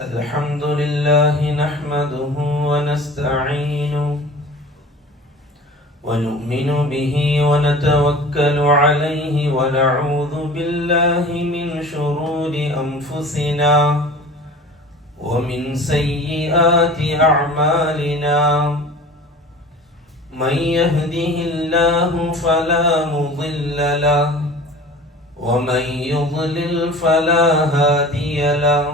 الحمد لله نحمده ونستعينه ونؤمن به ونتوكل عليه ونعوذ بالله من شرور أنفسنا ومن سيئات أعمالنا من يهده الله فلا مضل له ومن يضلل فلا هادي له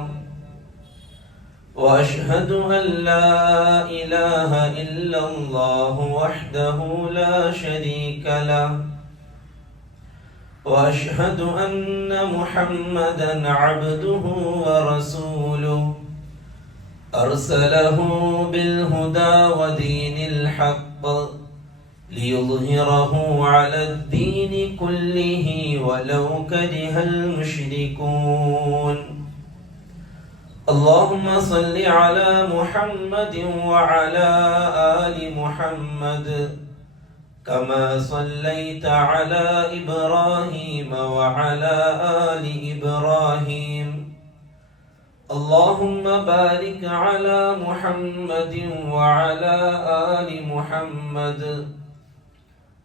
وأشهد أن لا إله إلا الله وحده لا شريك له وأشهد أن محمدا عبده ورسوله أرسله بالهدى ودين الحق ليظهره على الدين كله ولو كره المشركون اللهم صل على محمد وعلى آل محمد كما صليت على إبراهيم وعلى آل إبراهيم اللهم بارك على محمد وعلى آل محمد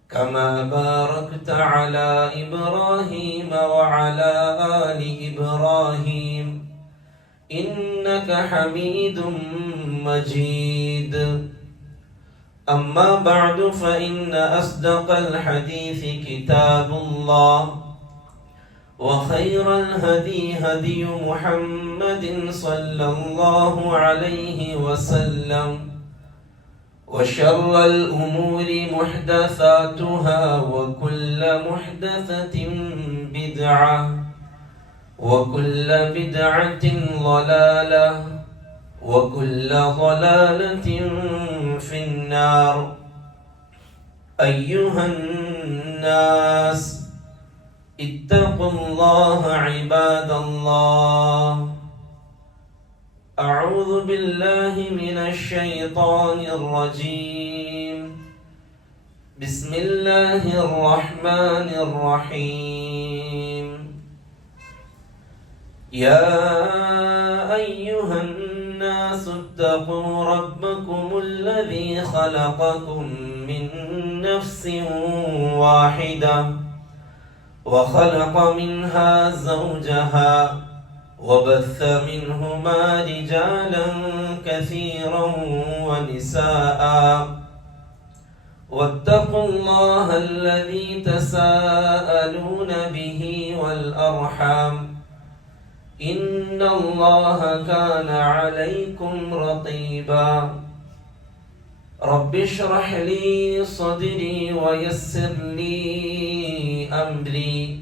كما باركت على إبراهيم وعلى آل إبراهيم إنك حميد مجيد أما بعد فإن أصدق الحديث كتاب الله وخير الهدي هدي محمد صلى الله عليه وسلم وشر الأمور محدثاتها وكل محدثة بدعة وكل بدعة ضلالة وكل ضلالة في النار أيها الناس اتقوا الله عباد الله أعوذ بالله من الشيطان الرجيم بسم الله الرحمن الرحيم يا أيها الناس اتقوا ربكم الذي خلقكم من نفس واحدة وخلق منها زوجها وبث منهما رجالا كثيرا ونساء واتقوا الله الذي تساءلون به والأرحام إن الله كان عليكم رقيبا رب اشرح لي صدري ويسر لي أمري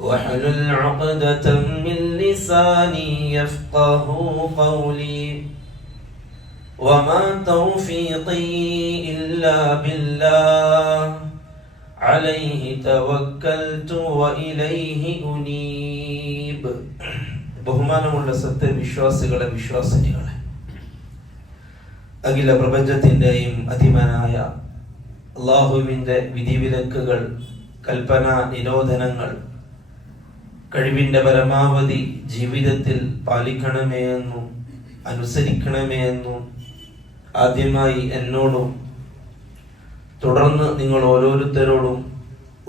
واحلل عقدة من لساني يفقه قولي وما توفيقي إلا بالله عليه توكلت وإليه أنيب ബഹുമാനമുള്ള സത്യവിശ്വാസികളെ വിശ്വാസിനികളെ അഖില പ്രപഞ്ചത്തിൻ്റെയും അധിപനായ അല്ലാഹുവിൻ്റെ വിധിവിലക്കുകൾ കൽപ്പന നിരോധനങ്ങൾ കഴിവിൻ്റെ പരമാവധി ജീവിതത്തിൽ പാലിക്കണമേ എന്നും അനുസരിക്കണമേ എന്നും ആദ്യമായി എന്നോടും തുടർന്ന് നിങ്ങൾ ഓരോരുത്തരോടും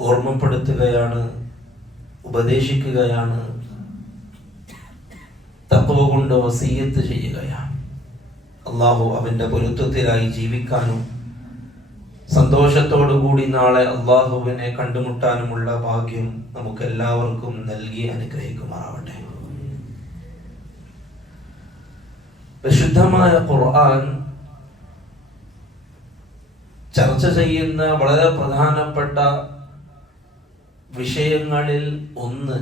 ഓർമ്മപ്പെടുത്തുകയാണ്, ഉപദേശിക്കുകയാണ്, തഖ്വ കൊണ്ട് വസിയ്യത്ത് ചെയ്യുകയാണ്. അള്ളാഹു അവൻ്റെ പൊരുത്തത്തിലായി ജീവിക്കാനും സന്തോഷത്തോടുകൂടി നാളെ അള്ളാഹുവിനെ കണ്ടുമുട്ടാനുമുള്ള ഭാഗ്യം നമുക്കെല്ലാവർക്കും നൽകി അനുഗ്രഹിക്കുമാറാവട്ടെ. പരിശുദ്ധമായ ഖുർആൻ ചർച്ച ചെയ്യുന്ന വളരെ പ്രധാനപ്പെട്ട വിഷയങ്ങളിൽ ഒന്ന്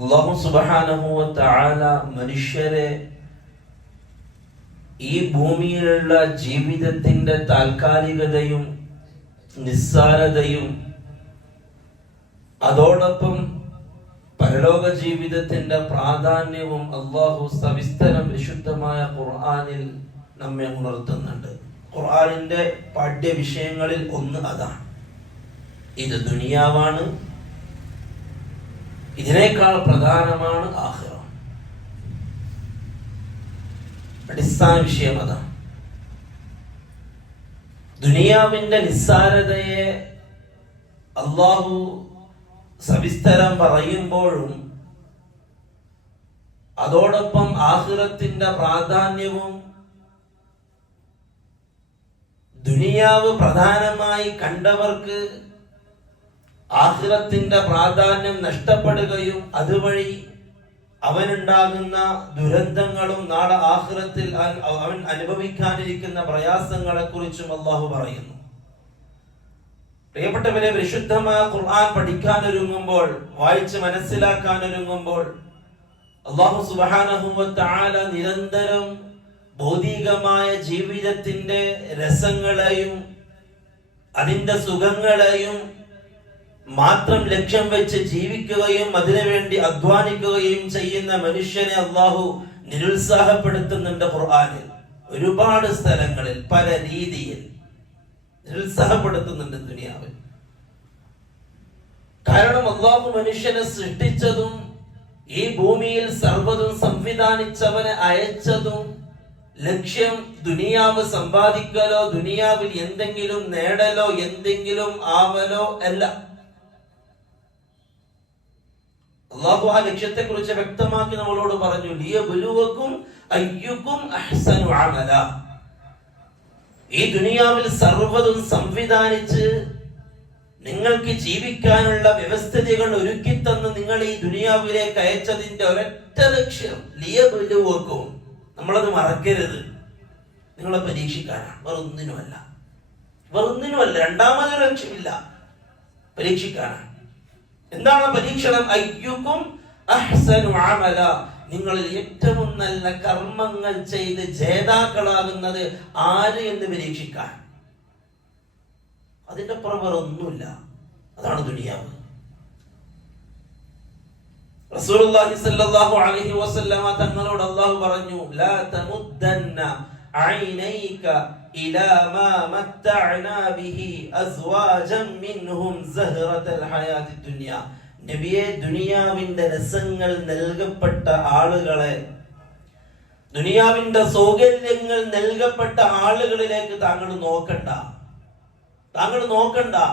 അല്ലാഹു സുബ്ഹാനഹു വ തആല മനുഷ്യരെ ഈ ഭൂമിയിലുള്ള ജീവിതത്തിന്റെ താൽക്കാലികതയും നിസ്സാരതയും അതോടൊപ്പം പരലോക ജീവിതത്തിന്റെ പ്രാധാന്യവും അല്ലാഹു സവിസ്തരം വിശുദ്ധമായ ഖുർആനിൽ നമ്മെ ഉണർത്തുന്നുണ്ട്. ഖുർആനിന്റെ പാഠ്യവിഷയങ്ങളിൽ ഒന്ന് അതാണ്. ഇത് ദുനിയാവാണ്, ഇതിനേക്കാൾ പ്രധാനമാണ് ആഖിറ. അടിസ്ഥാന വിഷയം അതാണ്. ദുനിയാവിന്റെ നിസ്സാരതയെ അള്ളാഹു സവിസ്തരം പറയുമ്പോഴും അതോടൊപ്പം ആഖിറത്തിന്റെ പ്രാധാന്യവും ദുനിയാവ് പ്രധാനമായി കണ്ടവർക്ക് ആഖിറത്തിന്റെ പ്രാധാന്യം നഷ്ടപ്പെടുകയും അതുവഴി അവനുണ്ടാകുന്ന ദുരന്തങ്ങളും നാളെ ആഖിറത്തിൽ അവൻ അനുഭവിക്കാനിരിക്കുന്ന പ്രയാസങ്ങളെ കുറിച്ചും അള്ളാഹു പറയുന്നു. പ്രിയപ്പെട്ടവരെ, വിശുദ്ധമായ ഖുർആൻ പഠിക്കാനൊരുങ്ങുമ്പോൾ, വായിച്ച് മനസ്സിലാക്കാനൊരുങ്ങുമ്പോൾ അല്ലാഹു സുബ്ഹാനഹു വ തആല നിരന്തരം ഭൗതികമായ ജീവിതത്തിന്റെ രസങ്ങളെയും അതിന്റെ സുഖങ്ങളെയും മാത്രം ലക്ഷ്യം വെച്ച് ജീവിക്കുകയും അതിനുവേണ്ടി അധ്വാനിക്കുകയും ചെയ്യുന്ന മനുഷ്യനെ അല്ലാഹു നിരുത്സാഹപ്പെടുത്തുന്നുണ്ട്. ഖുർആനിൽ ഒരുപാട് സ്ഥലങ്ങളിൽ പല രീതിയിൽ നിരുത്സാഹപ്പെടുത്തുന്നുണ്ട് ദുനിയാവിൽ. കാരണം അല്ലാഹു മനുഷ്യനെ സൃഷ്ടിച്ചതും ഈ ഭൂമിയിൽ സർവ്വതും സംവിധാനിച്ചവനെ അയച്ചതും ലക്ഷ്യം ദുനിയാവ് സമ്പാദിക്കലോ ദുനിയാവിൽ എന്തെങ്കിലും നേടലോ എന്തെങ്കിലും ആവലോ അല്ല. അല്ലാഹു ആ ലക്ഷ്യത്തെ കുറിച്ച് വ്യക്തമാക്കി നമ്മളോട് പറഞ്ഞു, ലിയബ്ലുവകും അയ്യുകും അഹ്സനു അമല. ഈ ദുനിയാവിൽ സർവ്വതും സംവിധാനിച്ച് നിങ്ങൾക്ക് ജീവിക്കാനുള്ള വ്യവസ്ഥിതികൾ ഒരുക്കി തന്ന് നിങ്ങൾ ഈ ദുനിയാവിലേക്ക് അയച്ചതിന്റെ ഒരൊറ്റ ലക്ഷ്യം ലിയബ്ലുവകും, നമ്മളത് മറക്കരുത്, നിങ്ങളെ പരീക്ഷിക്കാനാണ്, വേറൊന്നിനുമല്ല. വേറൊന്നിനുമല്ല, രണ്ടാമതൊരു ലക്ഷ്യമില്ല, പരീക്ഷിക്കാനാണ്. എന്താണ് പരീക്ഷണം? അയ്യുക്കും അഹ്സനു അമല, നിങ്ങളിൽ ഏറ്റവും നല്ല കർമ്മങ്ങൾ ചെയ്ത് ജേതാക്കളാകുന്നത് ആര് എന്ന് പരീക്ഷിക്കാൻ. അതിന്റെ പുറം ഒന്നുമില്ല. അതാണ് ദുനിയാവ്. റസൂലുള്ളാഹി സ്വല്ലല്ലാഹു അലൈഹി വസല്ലമ തങ്ങളോട് അല്ലാഹു പറഞ്ഞു, ലാ തമുദ്ദന്ന ഐനൈക ഇലാ മാ മത്തഅനാ ബിഹി അസ്വാജൻ മിൻഹും സഹറത്തുൽ ഹയാത്തി ദുനിയ. നബിയെ, ദുനിയാവിന്റെ രസങ്ങൾ നൽകപ്പെട്ട ആളുകളെ, ദുനിയാവിന്റെ സൗകര്യങ്ങൾ നൽകപ്പെട്ട ആളുകളിലേക്ക് താങ്കൾ നോക്കണ്ട.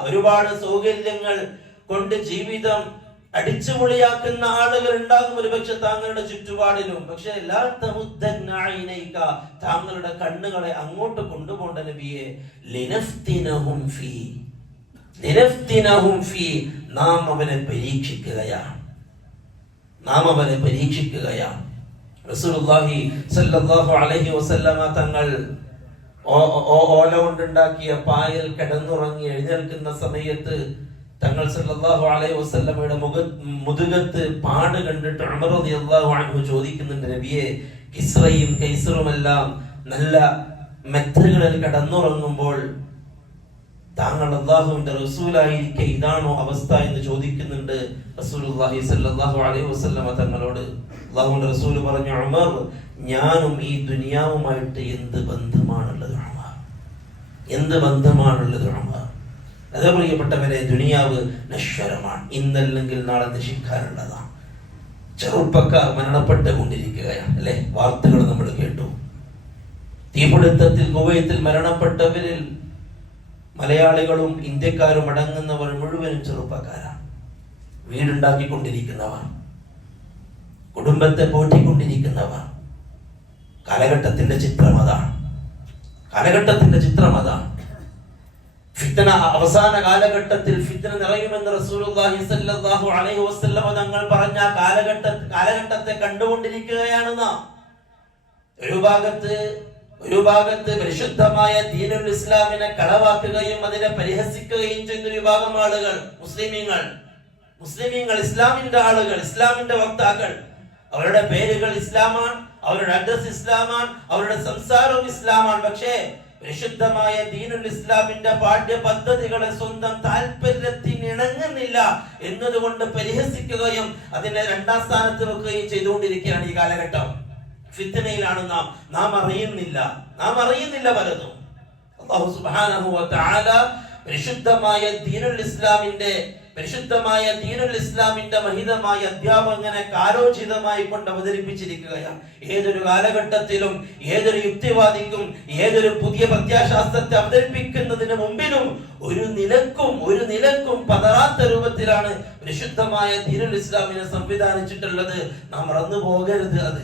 ഒരുപാട് സൗകര്യങ്ങൾ കൊണ്ട് ജീവിതം അടിച്ചുപൊളിയാക്കുന്ന ആളുകൾ ഉണ്ടാകും ഒരുപക്ഷെ താങ്കളുടെ ചുറ്റുപാടിലും. പക്ഷെ താങ്കളുടെ കണ്ണുകളെ അങ്ങോട്ട് കൊണ്ടുപോകേണ്ട നബിയെ. ലിനഫ്തിനഹും ഫീ, നാം അവനെ പരീക്ഷിക്കുകയാണ്. റസൂലുള്ളാഹി സ്വല്ലല്ലാഹു അലൈഹി വസല്ലമ തങ്ങൾ ഓല കൊണ്ടുണ്ടാക്കിയ പായൽ കിടന്നുറങ്ങി എഴുന്നേൽക്കുന്ന സമയത്ത് തങ്ങൾ സല്ലല്ലാഹു അലൈഹി വസല്ലമയുടെ മുതുകത്ത് പാട് കണ്ടിട്ട് ഉമർ റളിയല്ലാഹു അൻഹു ചോദിക്കുന്നുണ്ട്, നബിയെ, കിസ്റയും കൈസറുമെല്ലാം നല്ല മെത്തകളിൽ കിടന്നുറങ്ങുമ്പോൾ താങ്കൾ അല്ലാഹുവിന്റെ റസൂലായിരിക്കെ ഇതാണോ അവസ്ഥ എന്ന് ചോദിക്കുന്നുണ്ട് റസൂലുള്ളാഹി സ്വല്ലല്ലാഹു അലൈഹി വസല്ലമ തങ്ങളോട്. അല്ലാഹുവിന്റെ റസൂൽ പറഞ്ഞു, ഉമർ, ഞാനും ഈ ദുനിയാവുമായിട്ട് എന്ത് ബന്ധമാണുള്ളത് ഉമർ? അതേ പ്രിയപ്പെട്ടവരെ, ദുനിയാവ് നശ്വരമാണ്, ഇന്നല്ലെങ്കിൽ നാളെ നശിക്കാനുള്ളതാണ്. ചെറുപ്പക്കാർ മരണപ്പെട്ടുകൊണ്ടിരിക്കുകയാണ്, അല്ലെ? വാർത്തകൾ നമ്മൾ കേട്ടു. തീപിടുത്തത്തിൽ കുവൈത്തിൽ മരണപ്പെട്ടവരിൽ മലയാളികളും ഇന്ത്യക്കാരും അടങ്ങുന്നവർ മുഴുവനും ചെറുപ്പക്കാരാണ്. വീടുണ്ടാക്കിക്കൊണ്ടിരിക്കുന്നവർ, കുടുംബത്തെ പോറ്റിക്കൊണ്ടിരിക്കുന്നവർ. കാലഘട്ടത്തിന്റെ ചിത്രം അതാണ്. ഫിത്ന, അവസാന കാലഘട്ടത്തിൽ ഫിത്ന നിറയുമെന്ന് റസൂലുള്ളാഹി സ്വല്ലല്ലാഹു അലൈഹി വസല്ലം തങ്ങൾ പറഞ്ഞ കാലഘട്ടത്തെ കണ്ടുകൊണ്ടിരിക്കുകയാണ് നാം. ഒരു ഭാഗത്ത് പരിശുദ്ധമായ ദീനുൽ ഇസ്ലാമിനെ കളവാക്കുകയും അതിനെ പരിഹസിക്കുകയും ചെയ്യുന്ന ഒരു വിഭാഗം ആളുകൾ, മുസ്ലിമീങ്ങൾ, ഇസ്ലാമിന്റെ ആളുകൾ, ഇസ്ലാമിന്റെ വക്താക്കൾ. അവരുടെ പേരുകൾ ഇസ്ലാമാണ്, അവരുടെ അഡ്രസ് ഇസ്ലാമാണ്, അവരുടെ സംസാരവും ഇസ്ലാമാണ്. പക്ഷേ പരിശുദ്ധമായ ദീനുൽ ഇസ്ലാമിന്റെ പാഠ്യ പദ്ധതികളെ സ്വന്തം താല്പര്യത്തിന് ഇണങ്ങുന്നില്ല എന്നതുകൊണ്ട് പരിഹസിക്കുകയും അതിനെ രണ്ടാം സ്ഥാനത്ത് വെക്കുകയും ചെയ്തുകൊണ്ടിരിക്കുകയാണ് ഈ കാലഘട്ടം. ഫിത്നയിലാണ് നാം അറിയുന്നില്ല പലതും. അല്ലാഹു സുബ്ഹാനഹു വ തആല പരിശുദ്ധമായ ദീനുൽ ഇസ്ലാമിന്റെ പരിശുദ്ധമായ ദീനുൽ ഇസ്ലാമിന്റെ മഹിതമായ അധ്യാപകനെ കാലോചിതമായി കൊണ്ട് അവതരിപ്പിച്ചിരിക്കുകയാണ്. ഏതൊരു കാലഘട്ടത്തിലും ഏതൊരു യുക്തിവാദിക്കും ഏതൊരു പുതിയ പ്രത്യാശാസ്ത്രത്തെ അവതരിപ്പിക്കുന്നതിന് മുമ്പിലും ഒരു നിലക്കും പതറാത്ത രൂപത്തിലാണ് പരിശുദ്ധമായ ദീനുൽ ഇസ്ലാമിനെ സംവിധാനിച്ചിട്ടുള്ളത്. നാം മറന്നു പോകരുത്. അത്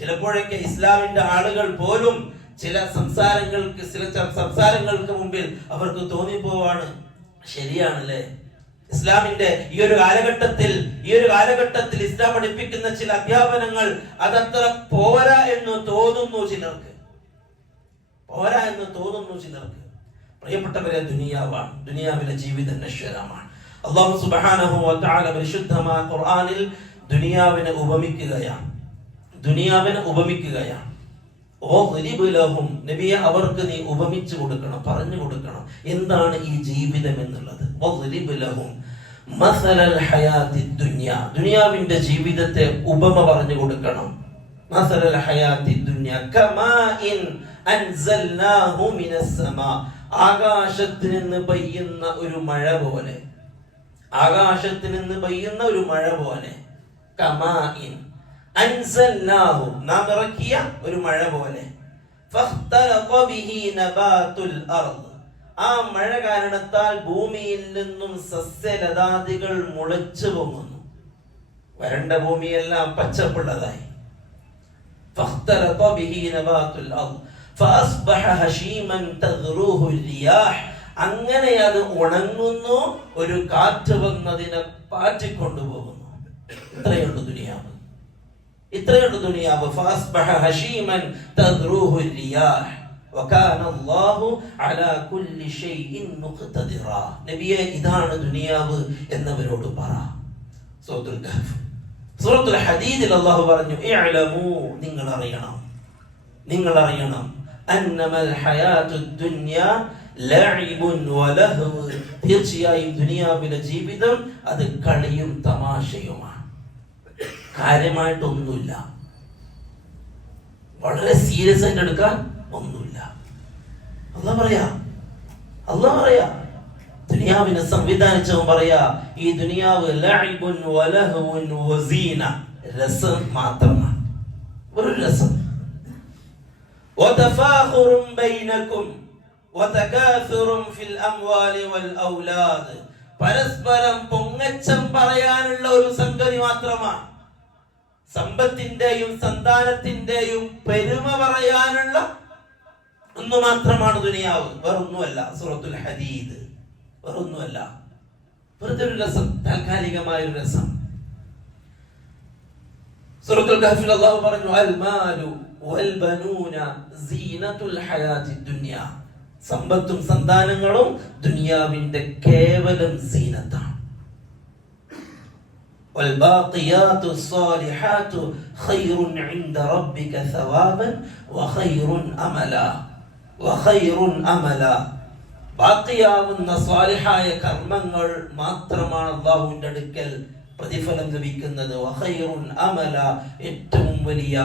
ചിലപ്പോഴൊക്കെ ഇസ്ലാമിന്റെ ആളുകൾ പോലും ചില സംസാരങ്ങൾക്ക് മുമ്പിൽ അവർക്ക് തോന്നിപ്പോവാണ്, ശരിയാണല്ലേ, ഇസ്ലാമിന്റെ ഈ ഒരു കാലഘട്ടത്തിൽ ഇസ്ലാം പഠിപ്പിക്കുന്ന ചില അധ്യാപനങ്ങൾ അതത്ര പോരാ എന്ന് തോന്നുന്നു ചിലർക്ക്. പ്രിയപ്പെട്ടവരെ, ദുനിയാവിലെ ജീവിതം നശ്വരമാണ്. അല്ലാഹു സുബ്ഹാനഹു വ തആല പരിശുദ്ധമായ ഖുർആനിൽ ദുനിയാവിനെ ഉപമിക്കുകയാണ്. നബിയെ, അവർക്ക് നീ ഉപമിച്ചു കൊടുക്കണം, പറഞ്ഞു കൊടുക്കണം എന്താണ് ഈ ജീവിതം എന്നുള്ളത്. ദുനിയാവിന്റെ ജീവിതത്തെ ഉപമ പറഞ്ഞു കൊടുക്കണം. ആകാശത്തിൽ നിന്ന് പെയ്യുന്ന ഒരു മഴ പോലെ, കമാഇൻ അൻസൽനാഹു, നാം ഇറക്കിയ ഒരു മഴ പോലെ. ഫഖ്തലഖ ബിഹി നബാതുൽ അർദ്, ആ മഴ കാരണത്താൽ ഭൂമിയിൽ നിന്നും സസ്യലതാദികൾ മുളച്ചു പൊങ്ങുന്നു. വരണ്ട ഭൂമിയെല്ലാം പച്ചപ്പുള്ളതായി. ഫഖ്തലഖ ബിഹി നബാതുൽ അർദ് ഫഅസ്ബഹ ഹശീമൻ തദ്റൂഹു റിയാഹ്, അങ്ങനെ അത് ഉണങ്ങുന്നു, ഒരു കാറ്റ് വന്നതിനെ പാറ്റിക്കൊണ്ടുപോകുന്നു. ഇത്രയുള്ളൂ ദുനിയാവ്. ഫഅസ്ബഹ ഹശീമൻ തദ്റൂഹു റിയാഹ് വകാന അല്ലാഹു അലാ കുല്ലി ഷൈഇൻ മുഖ്തദിറാ. നബിയെ, ഇതാണ് ദുനിയാവ് എന്നവരോട് പറ. സൂറത്തുൽ ഹദീദിൽ അല്ലാഹു പറഞ്ഞു, ഇഅ്ലമൂ, നിങ്ങൾ അറിയണം അന്നമൽ ഹയാത്തുദ് ദുനിയ ലഅബുൻ വലഹ്വ്, തീർച്ചയായും ദുനിയാവിലെ ജീവിതം അത് കളിയും തമാശയുമാണ്. കാര്യമായിട്ടൊന്നുമില്ല, വളരെ സീരിയസ് ആയിട്ട് എടുക്കാൻ ഒന്നുമില്ല. അല്ലാഹ് പറയാ ദുനിയാവിനെ സംവിധാനിച്ചവൻ പറയാ, ഈ ദുനിയാവ് ലഅബുൻ വലഹ്വുൻ വസീന, രസം മാത്രമാണ്, ഒരു രസം. വതഫാഖുറുൻ ബൈനകും വതകാസുറുൻ ഫിൽ അംവാലി വൽ ഔലാദ്, പരസ്പരം പൊങ്ങച്ചം പറയാനുള്ള ഒരു സംഗതി മാത്രമാണ്. സമ്പത്തിന്റെയും സന്താനത്തിന്റെയും പെരുമ പറയാനുള്ള ഒന്ന് മാത്രമാണ് ദുനിയാവ്, വേറൊന്നുമല്ല. സൂറത്തുൽ ഹദീദ് വേറൊന്നുമല്ല, വെറുതെ ഒരു രസം, താൽക്കാലികമായ ഒരു രസം. സൂറത്തുൽ കഹ്ഫിൽ അല്ലാഹു പറഞ്ഞു, അൽ മാലു വൽ ബനൂന സീനത്തുൽ ഹയാത്തിദ് ദുനിയ, സമ്പത്തും സന്താനങ്ങളും ദുനിയാവിന്റെ കേവലം സീനത്താണ്. والباقيات الصالحات خير عند ربك ثوابا وخير أملا. ബാക്കിയാവുന്ന സാലിഹായ കർമ്മങ്ങൾ മാത്രമാണ് അല്ലാഹുവിന്റെ അടുക്കൽ പ്രതിഫലം ലഭിക്കുന്നത്. വഖൈറുൻ അമല, ഏറ്റവും വലിയ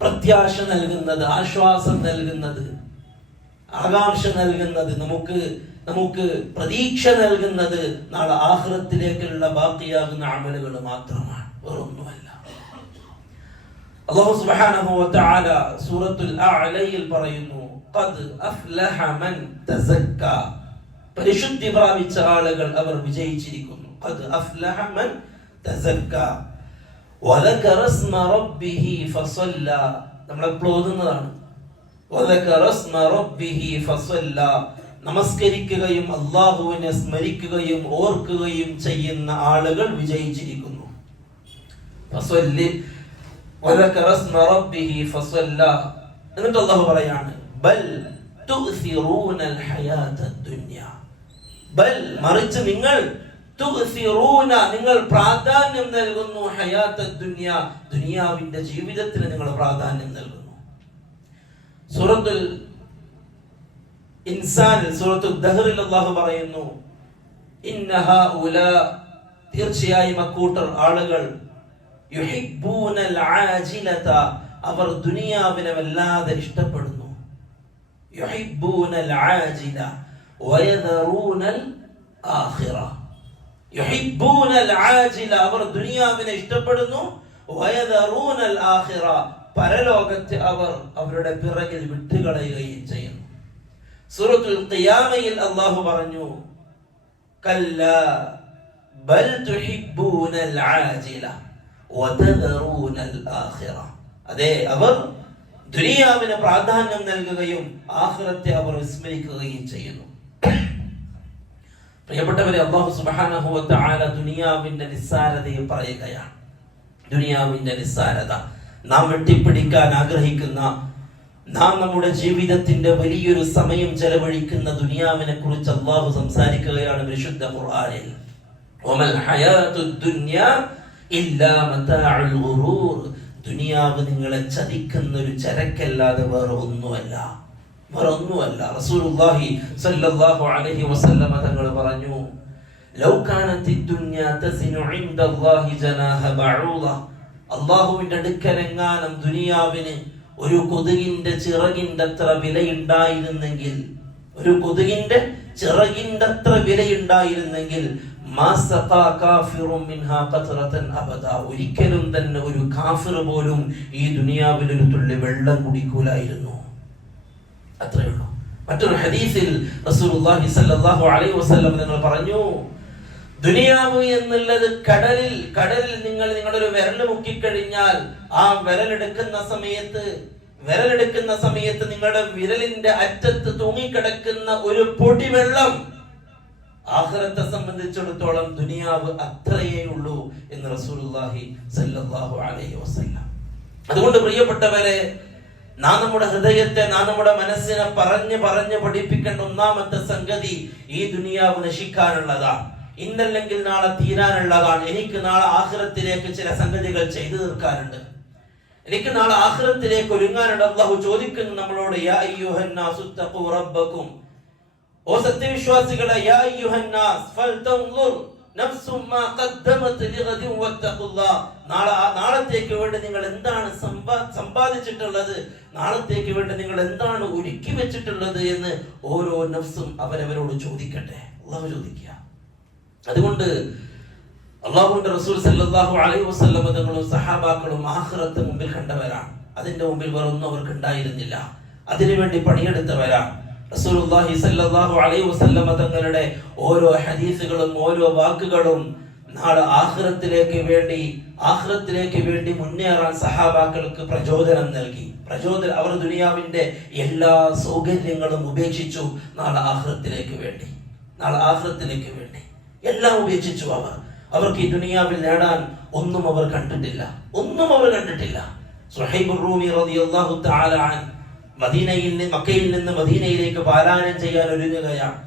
പ്രത്യാശ നൽകുന്നത്, ആശ്വാസം നൽകുന്നത്, ആകാംക്ഷ നൽകുന്നത്, നമുക്ക് പ്രതീക്ഷ നൽകുന്നത് നാളെ ആഖിറത്തിലേക്കുള്ള ബാക്കിയാകുന്ന അമലുകൾ മാത്രമാണ്, വേറൊന്നുമല്ല. അല്ലാഹു സുബ്ഹാനഹു വ തആല സൂറത്തുൽ അഅലയിൽ പറയുന്നു, ഖദ് അഫ്ലഹ മൻ തസക്ക, പരിശുദ്ധി പ്രാപിച്ച ആളുകൾ അവർ വിജയിച്ചിരിക്കുന്നു. ഖദ് അഫ്ലഹ മൻ തസക്ക വദകറ സ്മ റബ്ബിഹി ഫസല്ല, നമ്മൾ ഓതുന്നതാണ്. വദകറ സ്മ റബ്ബിഹി ഫസല്ല, നമസ്കരിക്കുകയും അല്ലാഹുവിനെ സ്മരിക്കുകയും ഓർക്കുകയും ചെയ്യുന്ന ആളുകൾ വിജയിച്ചിരിക്കുന്നു. ഫസല്ലി വദകറ സ്മ റബ്ബിഹി ഫസല്ല, എന്നിട്ട് അല്ലാഹു പറയാണ്, ബൽ തുഅ്സിറൂനൽ ഹയാത്തദ് ദുനിയ, ബൽ മറിച്ച് നിങ്ങൾ നിങ്ങൾ പ്രാധാന്യം നൽകുന്നു ഹയാത്തദ് ദുനിയ, ദുനിയാവിന്റെ ജീവിതത്തിന് നിങ്ങൾ പ്രാധാന്യം നൽകുന്നു. സൂറത്തുൽ ഇൻസാനിൽ, സൂറത്തുൽ ദഹറിൽ അല്ലാഹു പറയുന്നു, ഇന്നഹാ ഉലാ, തീർച്ചയായും അക്കൂട്ടർ ആളുകൾ, യുഹിബ്ബൂനൽ ആജിലത, അവർ ദുനിയാവിനെ വല്ലാതെ ഇഷ്ടപ്പെടുന്നു. യുഹിബ്ബൂനൽ ആജില വയദറൂനൽ ആഖിറ, യുഹിബ്ബൂനൽ ആജില, അവർ ദുനിയാവിനെ ഇഷ്ടപ്പെടുന്നു. വയദറൂനൽ ആഖിറ, പരലോകത്തെ അവർ അവരുടെ പിറകിൽ വിട്ടുകളയുകയും ചെയ്യുന്നു. സൂറത്തുൽ ഖിയാമയിൽ അല്ലാഹു പറഞ്ഞു, കല്ലാ ബൽ തുഹിബ്ബൂനൽ ആജില വതദറൂനൽ ആഖിറ. അതെ, അവർ ദുനിയാവിന് പ്രാധാന്യം നൽകുകയും ആഖിറത്തെ അവർ വിസ്മരിക്കുകയും ചെയ്യുന്നു. പ്രിയപ്പെട്ടവരെ, അല്ലാഹു സുബ്ഹാനഹു വ തആല ദുനിയാവിന്റെ നിസ്സാരതയെ പറയുകയാണ്. ദുനിയാവിന്റെ നിസ്സാരത, നാം വെട്ടിപ്പിടിക്കാൻ ആഗ്രഹിക്കുന്ന, നാം നമ്മുടെ ജീവിതത്തിന്റെ വലിയൊരു സമയം ചെലവഴിക്കുന്ന ദുനിയാവിനെ കുറിച്ച് അല്ലാഹു സംസാരിക്കുകയാണ് വിശുദ്ധ ഖുർആനിൽ. വമൽ ഹയാത്തുദ് ദുനിയ ഇല്ലാ മതാഉൽ ഗുറൂർ. ദുനിയാവ് നിങ്ങളെ ചതിക്കുന്ന ഒരു ചരക്കല്ലാതെ വേറെ ഒന്നുമല്ല. റസൂലുള്ളാഹി സ്വല്ലല്ലാഹു അലൈഹി വസല്ലം തങ്ങൾ പറഞ്ഞു, ലൗ കാനത്തിദ് ദുനിയ തസിനു ഇൻദല്ലാഹി ജനാഹ ബഊദ. അല്ലാഹുവിന്റെ അടുക്കലെങ്ങാനും ദുനിയാവിന് ഒരു കൊതുകിന്റെ ചിറകിന്റെ അത്ര വിലയുണ്ടായിരുന്നെങ്കിൽ, ഒരു കൊതുകിന്റെ ചിറകിന്റെ അത്ര വിലയുണ്ടായിരുന്നെങ്കിൽ ഒരിക്കലും തന്നെ ഒരു കാഫിർ പോലും ഈ ദുനിയാവിൽ ഒരു തുള്ളി വെള്ളം കുടിക്കൂലായിരുന്നു. അത്രേ ഉള്ളൂ. മറ്റൊരു ഹദീസിൽ റസൂലുള്ളാഹി സ്വല്ലല്ലാഹു അലൈഹി വസല്ലം തങ്ങൾ പറഞ്ഞു, ദുനിയാവ് എന്നുള്ളത് കടലിൽ നിങ്ങൾ നിങ്ങളൊരു വിരൽ മുക്കിക്കഴിഞ്ഞാൽ ആ വിരലെടുക്കുന്ന സമയത്ത് നിങ്ങളുടെ വിരലിന്റെ അറ്റത്ത് തൂങ്ങിക്കിടക്കുന്ന ഒരു പൊടി വെള്ളം ആഖിറത്തെ സംബന്ധിച്ചിടത്തോളം ദുനിയാവ് അത്രയേ ഉള്ളൂ എന്ന് റസൂലുള്ളാഹി സ്വല്ലല്ലാഹു അലൈഹി വസല്ലം. അതുകൊണ്ട് പ്രിയപ്പെട്ടവരെ, നാം നമ്മുടെ ഹൃദയത്തെ, നാം നമ്മുടെ മനസ്സിനെ പറഞ്ഞ് പഠിപ്പിക്കേണ്ട ഒന്നാമത്തെ സംഗതി, ഈ ദുനിയാവ് നശിക്കാനുള്ളതാണ്, ഇന്നല്ലെങ്കിൽ നാളെ തീരാനുള്ളതാണ്. എനിക്ക് നാളെ ആഖിറത്തിലേക്ക് ചില സംഗതികൾ ചെയ്തു തീർക്കാനുണ്ട്, എനിക്ക് നാളെ ആഖിറത്തിലേക്ക് ഒരുങ്ങാനുണ്ട്. അല്ലാഹു ചോദിക്കുന്നു നമ്മളോട്, യാ അയ്യുഹന്നാസു തഖൂ റബ്ബക്കും, ഓ സത്യവിശ്വാസികളെ, യാ അയ്യുഹന്നാസ് ഫൽതൻദുർ നഫ്സും മാ ഖദ്ദമത് ലിഗദിൻ വത്തഖുല്ലാഹ്. നാളത്തേക്ക് വേണ്ടി നിങ്ങൾ എന്താണ് സമ്പാദിച്ചിട്ടുള്ളത്, നാളത്തേക്ക് വേണ്ടി നിങ്ങൾ എന്താണ് ഒരുക്കി വെച്ചിട്ടുള്ളത് എന്ന് ഓരോ നഫ്സും അവരവരോട് ചോദിക്കട്ടെ. അല്ലാഹു ചോദിക്കുക. അതുകൊണ്ട് അല്ലാഹുവിന്റെ റസൂൽ സല്ലല്ലാഹു അലൈഹി വസല്ലം തങ്ങളും സഹാബാക്കളും ആഖിറത്ത് മുമ്പിൽ കണ്ടവരാണ്. അതിന്റെ മുമ്പിൽ വേറൊന്നും അവർക്ക് ഉണ്ടായിരുന്നില്ല. അതിനുവേണ്ടി പണിയെടുത്തവരാണ്. റസൂലുള്ളാഹി സ്വല്ലല്ലാഹു അലൈഹി വസല്ലം തങ്ങളുടെ ഓരോ ഹദീസുകളും ഓരോ വാക്കുകളും നാളെ ആഖിറത്തിലേക്ക് വേണ്ടി മുന്നേറാൻ സഹാബാക്കൾക്ക് പ്രചോദനം നൽകി. അവർ ദുനിയാവിന്റെ എല്ലാ സൗകര്യങ്ങളും ഉപേക്ഷിച്ചു നാളെ ആഖിറത്തിലേക്ക് വേണ്ടി എല്ലാം ഉപേക്ഷിച്ചു. അവർക്ക് ഈ ദുനിയാവിൽ നേടാൻ ഒന്നും അവർ കണ്ടിട്ടില്ല. സുഹൈബ് റൂമി റളിയല്ലാഹു തആല അൻഹു മക്കയിൽ നിന്ന് മദീനയിലേക്ക് പാലായനം ചെയ്യാൻ ഒരുങ്ങുകയാണ്.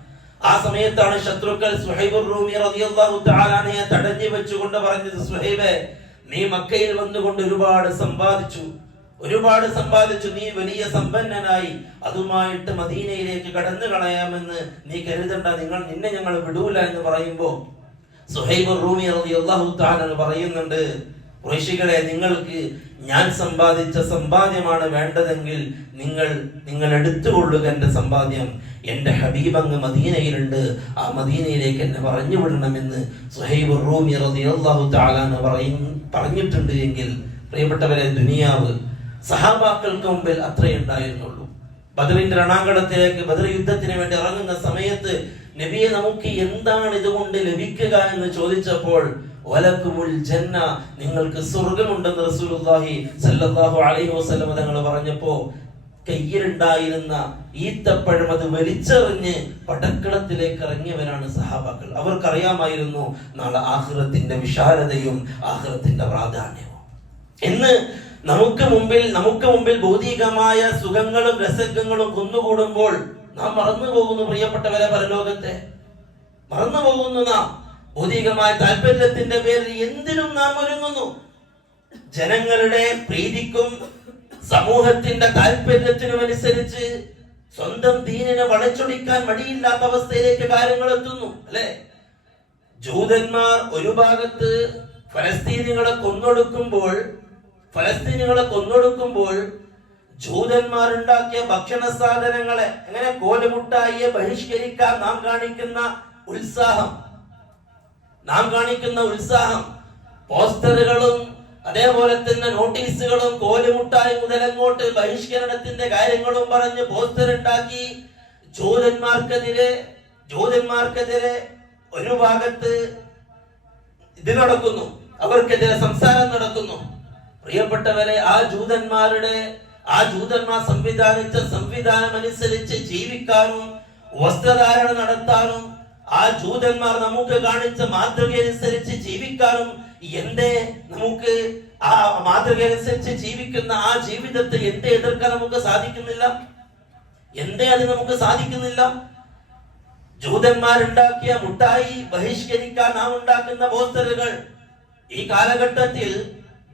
ആ സമയത്താണ് ശത്രുക്കൾ സുഹൈബ് റൂമി റളിയല്ലാഹു തആല അൻഹയെ തടഞ്ഞു വെച്ചുകൊണ്ട് പറഞ്ഞത്, സുഹൈബേ, നീ മക്കയിൽ വന്നുകൊണ്ട് ഒരുപാട് സമ്പാദിച്ചു, നീ വലിയ സമ്പന്നനായി, അതുമായിട്ട് മദീനയിലേക്ക് കടന്നു കളയാമെന്ന് നീ കരുതണ്ട, നിന്നെ ഞങ്ങൾ വിടൂല എന്ന് പറയുമ്പോ സുഹൈബ് റൂമി റളിയല്ലാഹു തആല പറയുന്നുണ്ട്, ഖുറൈശികളെ, നിങ്ങൾക്ക് ഞാൻ സമ്പാദിച്ച സമ്പാദ്യമാണ് വേണ്ടതെങ്കിൽ നിങ്ങൾ എടുത്തുകൊള്ളുക എന്റെ സമ്പാദ്യം. എന്റെ ഹബീബ് അങ്ങ് മദീനയിലുണ്ട്, ആ മദീനയിലേക്ക് എന്നെ പറഞ്ഞു വിടണമെന്ന് സുഹൈബ് റൂമി റളിയല്ലാഹു തആല പറഞ്ഞിട്ടുണ്ട്. എങ്കിൽ പ്രിയപ്പെട്ടവരെ, ദുനിയാവ് സഹാബാക്കൾക്ക് മുമ്പിൽ അത്രയേ ഉണ്ടായിരുന്നുള്ളൂ. ബദറിന്റെ രണാങ്കണത്തിലേക്ക് ബദർ യുദ്ധത്തിന് വേണ്ടി ഇറങ്ങുന്ന സമയത്ത് നബിയെ, നമുക്ക് എന്താണ് ഇതുകൊണ്ട് ലഭിക്കുക എന്ന് ചോദിച്ചപ്പോൾ, വലക്കുമുൽ ജന്ന, നിങ്ങൾക്ക് സ്വർഗ്ഗമുണ്ടെന്ന് റസൂലുള്ളാഹി സ്വല്ലല്ലാഹു അലൈഹി വസല്ലം തങ്ങൾ പറഞ്ഞപ്പോ കയ്യിലുണ്ടായിരുന്ന ഈത്തപ്പഴം അത് വലിച്ചെറിഞ്ഞ് പടക്കളത്തിലേക്ക് ഇറങ്ങിയവരാണ് സഹാബാക്കൾ. അവർക്കറിയാമായിരുന്നു നാളെ ആഖിറത്തിന്റെ വിശാലതയും ആഖിറത്തിന്റെ പ്രാധാന്യവും. ഇന്ന് നമുക്ക് മുമ്പിൽ ഭൗതികമായ സുഖങ്ങളും രസങ്ങളും കുന്നുകൂടുമ്പോൾ നാം മറന്നുപോകുന്നു. പ്രിയപ്പെട്ടവരെ, പരലോകത്തെ മറന്നുപോകുന്നു. നാം ഭൗതികമായ താല്പര്യത്തിന്റെ പേരിൽ എന്തിനും നാം ഒരുങ്ങുന്നു. ജനങ്ങളുടെ പ്രീതിക്കും സമൂഹത്തിന്റെ താല്പര്യത്തിനും അനുസരിച്ച് സ്വന്തം ദീനിനെ വളച്ചൊടിക്കാൻ മടിയില്ലാത്ത അവസ്ഥയിലേക്ക് കാര്യങ്ങൾ എത്തുന്നു, അല്ലെ? ജൂതന്മാർ ഒരു ഭാഗത്ത് ഫലസ്തീനികളെ കൊന്നൊടുക്കുമ്പോൾ ജൂതന്മാരുണ്ടാക്കിയ ഭക്ഷണ സാധനങ്ങളെ, അങ്ങനെ കോലുമുട്ടായിയെ ബഹിഷ്കരിക്കാൻ നാം കാണിക്കുന്ന ഉത്സാഹം, നാം കാണിക്കുന്ന ഉത്സാഹം, പോസ്റ്ററുകളും അതേപോലെ തന്നെ നോട്ടീസുകളും കോലുമുട്ടായി മുതലങ്ങോട്ട് ബഹിഷ്കരണത്തിന്റെ കാര്യങ്ങളും പറഞ്ഞ് പോസ്റ്റർ ഉണ്ടാക്കി ജൂതന്മാർക്കെതിരെ ഒരു ഭാഗത്ത് ഇത് നടക്കുന്നു, അവർക്കെതിരെ സംസാരം നടക്കുന്നു. പ്രിയപ്പെട്ടവരെ, ആ ജൂതന്മാർ സംവിധാനിച്ച സംവിധാനം അനുസരിച്ച് ജീവിക്കാനും വസ്ത്രധാരണ നടത്താനും ആ ജൂതന്മാർ നമുക്ക് കാണിച്ച മാതൃകയനുസരിച്ച് ജീവിക്കാനും എന്തേ നമുക്ക് ആ മാതൃകയനുസരിച്ച് ജീവിക്കുന്ന ആ ജീവിതത്തെ എന്തേ എതിർക്കാൻ നമുക്ക് സാധിക്കുന്നില്ല? എന്തേ അത് നമുക്ക് സാധിക്കുന്നില്ല? ജൂതന്മാരുണ്ടാക്കിയ മുട്ടായി ബഹിഷ്കരിക്കാൻ നാം ഉണ്ടാക്കുന്ന പോസ്റ്ററുകൾ, ഈ കാലഘട്ടത്തിൽ